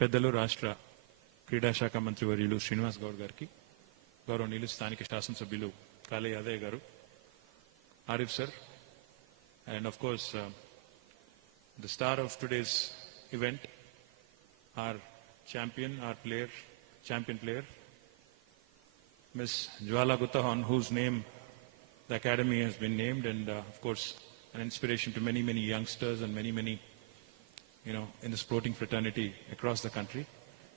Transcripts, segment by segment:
పెద్దలు రాష్ట్ర క్రీడా శాఖ మంత్రివర్యులు శ్రీనివాస్ గౌడ్ గారికి, గౌరవనీయులు స్థానిక శాసనసభ్యులు కాళే యాదయ్య గారు, Arif sir, and of course the star of today's event, our champion, our player, champion player, Miss Jwala Gutta, on whose name the academy has been named, and of course an inspiration to many, many youngsters and many, many, in the sporting fraternity across the country.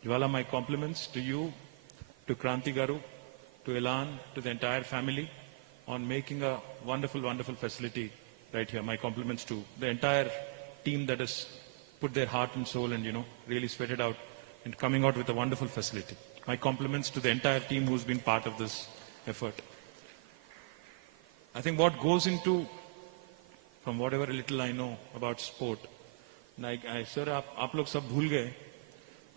Jwala, my compliments to you, to Kranti Garu, to Elan, to the entire family on making a wonderful, wonderful facility right here. My compliments to the entire team that has put their heart and soul and, really sweated out and coming out with a wonderful facility. My compliments to the entire team who's been part of this effort. I think what goes into, from whatever little I know about sport, like sir, आप लोग सब भूल गए.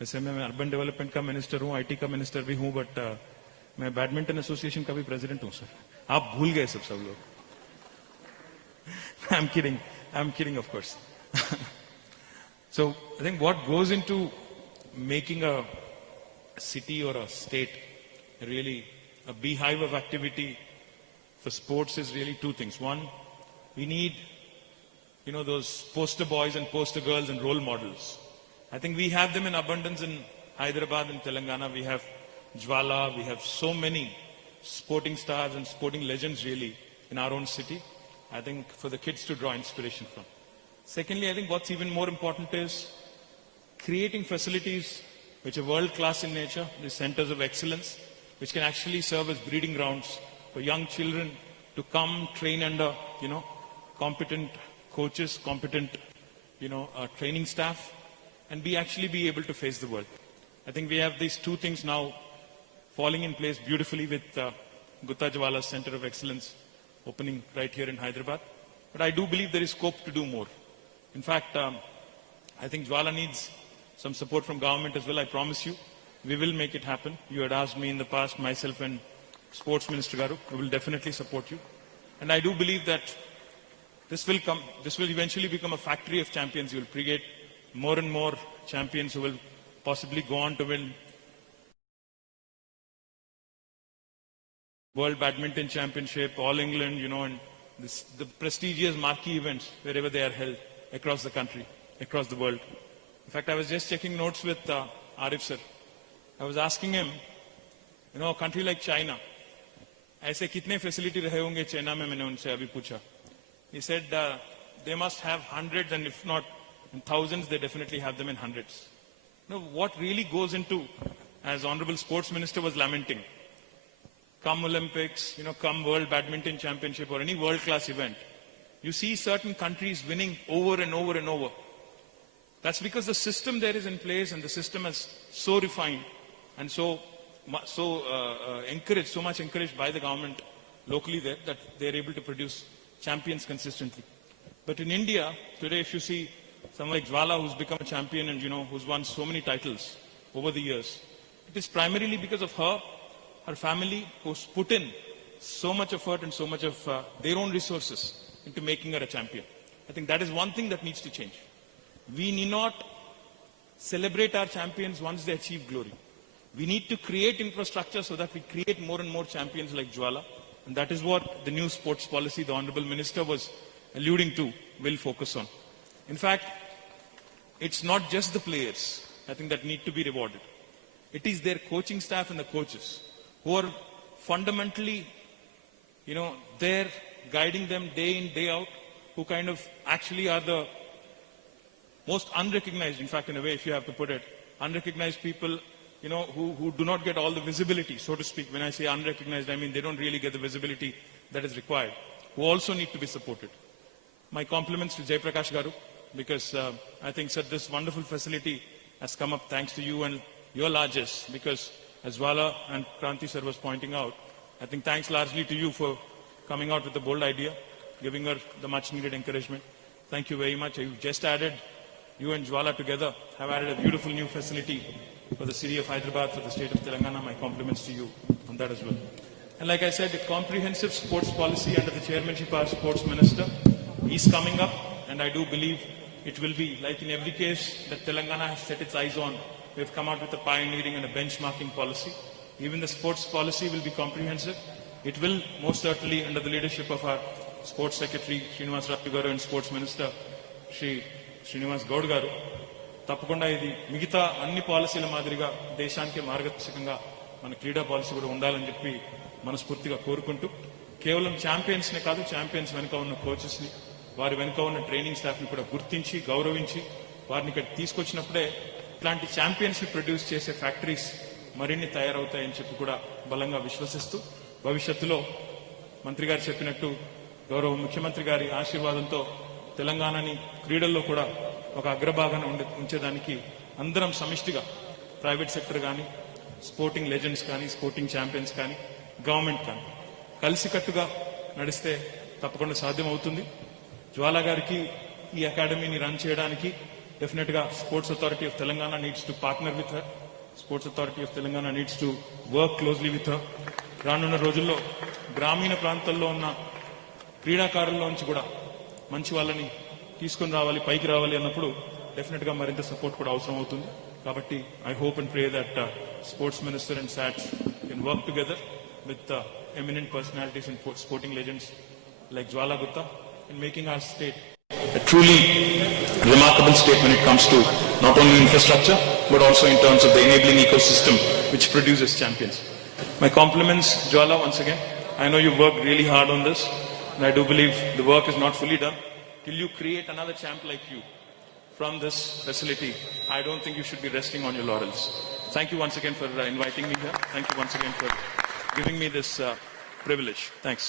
वैसे मैं urban development का minister हूँ, IT का मिनिस्टर भी हूँ, बट मैं बैडमिंटन एसोसिएशन का भी प्रेसिडेंट हूँ सर. आप भूल गए सब लोग. I'm kidding, of course. So I think what goes into making a city or a state really a beehive of activity for sports is really two things. One, we need, those poster boys and poster girls and role models. I think we have them in abundance in Hyderabad and Telangana. We have Jwala, we have so many sporting stars and sporting legends really in our own city. I think for the kids to draw inspiration from. Secondly, I think what's even more important is creating facilities which are world-class in nature, the centers of excellence, which can actually serve as breeding grounds for young children to come train under, competent coaches, competent, training staff, and actually be able to face the world. I think we have these two things now falling in place beautifully with Gutta Jwala Center of Excellence opening right here in Hyderabad. But I do believe there is scope to do more. In fact, I think Jwala needs some support from government as well. I promise you, we will make it happen. You had asked me in the past, myself and Sports Minister Garu, we will definitely support you. And I do believe that this will eventually become a factory of champions. You will create more and more champions who will possibly go on to win World Badminton Championship, All England, and the prestigious marquee events wherever they are held across the country, across the world. In fact, I was just checking notes with Arif sir. I was asking him, a country like China, ऐसे कितने facility रहे होंगे China में, मैंने उनसे अभी पूछा. He said they must have hundreds, and if not in thousands, they definitely have them in hundreds. What really goes into, as Honorable Sports Minister was lamenting, come Olympics, come World Badminton Championship or any world-class event, you see certain countries winning over and over and over. That's because the system there is in place, and the system is so refined and so much encouraged by the government locally there, that they're able to produce champions consistently. But in India, today, if you see someone like Jwala, who's become a champion and, who's won so many titles over the years, it is primarily because of her family, who's put in so much effort and so much of their own resources into making her a champion. I think that is one thing that needs to change. We need not celebrate our champions once they achieve glory. We need to create infrastructure so that we create more and more champions like Jwala. And that is what the new sports policy the Honorable Minister was alluding to will focus on. In fact, it's not just the players, I think, that need to be rewarded. It is their coaching staff and the coaches who are fundamentally, there guiding them day in, day out, who kind of actually are the most unrecognized, in fact, in a way, if you have to put it, unrecognized people, who do not get all the visibility, so to speak. When I say unrecognized, I mean they don't really get the visibility that is required, who also need to be supported. My compliments to Jai Prakash Garu, because I think, sir, this wonderful facility has come up thanks to you and your largesse, because as Jwala and Kranti sir was pointing out, I think thanks largely to you for coming out with a bold idea, giving her the much needed encouragement. Thank you very much. You've just added, you and Jwala together have added a beautiful new facility for the city of Hyderabad, for the state of Telangana. My compliments to you on that as well. And like I said, a comprehensive sports policy under the chairmanship of our sports minister is coming up, and I do believe it will be, like in every case that Telangana has set its eyes on, we've come out with a pioneering and a benchmarking policy. Even the sports policy will be comprehensive. It will most certainly, under the leadership of our Sports Secretary Srinivas Raju garu and Sports Minister Shri Srinivas Gaud garu, తప్పకుండా ఇది మిగతా అన్ని పాలసీల మాదిరిగా దేశానికి మార్గదర్శకంగా మన క్రీడా పాలసీ కూడా ఉండాలని చెప్పి మనస్ఫూర్తిగా కోరుకుంటూ, కేవలం ఛాంపియన్స్ నే కాదు, ఛాంపియన్స్ వెనుక ఉన్న కోచెస్ ని, వారి వెనుక ఉన్న ట్రైనింగ్ స్టాఫ్ ని కూడా గుర్తించి గౌరవించి వారిని ఇక్కడ తీసుకొచ్చినప్పుడే ఇట్లాంటి ఛాంపియన్స్ ని ప్రొడ్యూస్ చేసే ఫ్యాక్టరీస్ మరిన్ని తయారవుతాయని చెప్పి కూడా బలంగా విశ్వసిస్తూ, భవిష్యత్తులో మంత్రి గారు చెప్పినట్టు గౌరవ ముఖ్యమంత్రి గారి ఆశీర్వాదంతో తెలంగాణని క్రీడల్లో కూడా ఒక అగ్రభాగాన ఉంచేదానికి అందరం సమిష్టిగా, ప్రైవేట్ సెక్టర్ కానీ, స్పోర్టింగ్ లెజెండ్స్ కానీ, స్పోర్టింగ్ ఛాంపియన్స్ కానీ, గవర్నమెంట్ కానీ కలిసికట్టుగా నడిస్తే తప్పకుండా సాధ్యం అవుతుంది. జ్వాలా గారికి ఈ అకాడమీని రన్ చేయడానికి డెఫినెట్ గా sports authority of Telangana needs to partner with her. Sports authority of Telangana needs to work closely with her. రానున్న రోజుల్లో గ్రామీణ ప్రాంతాల్లో ఉన్న క్రీడాకారుల్లోంచి కూడా మంచి వాళ్ళని తీసుకుని రావాలి, పైకి రావాలి అన్నప్పుడు డెఫినెట్ గా మరింత సపోర్ట్ కూడా అవసరం అవుతుంది. కాబట్టి I hope and pray that sports minister and SATS can work together with eminent personalities and sporting legends like Jwala Gupta in making our state a truly remarkable state when it comes to not only infrastructure but also in terms of the enabling ecosystem which produces champions. My compliments, Jwala, once again. I know you've worked really hard on this, and I do believe the work is not fully done. Till you create another champ like you from this facility, I don't think you should be resting on your laurels. Thank you once again for inviting me here. Thank you once again for giving me this privilege. Thanks.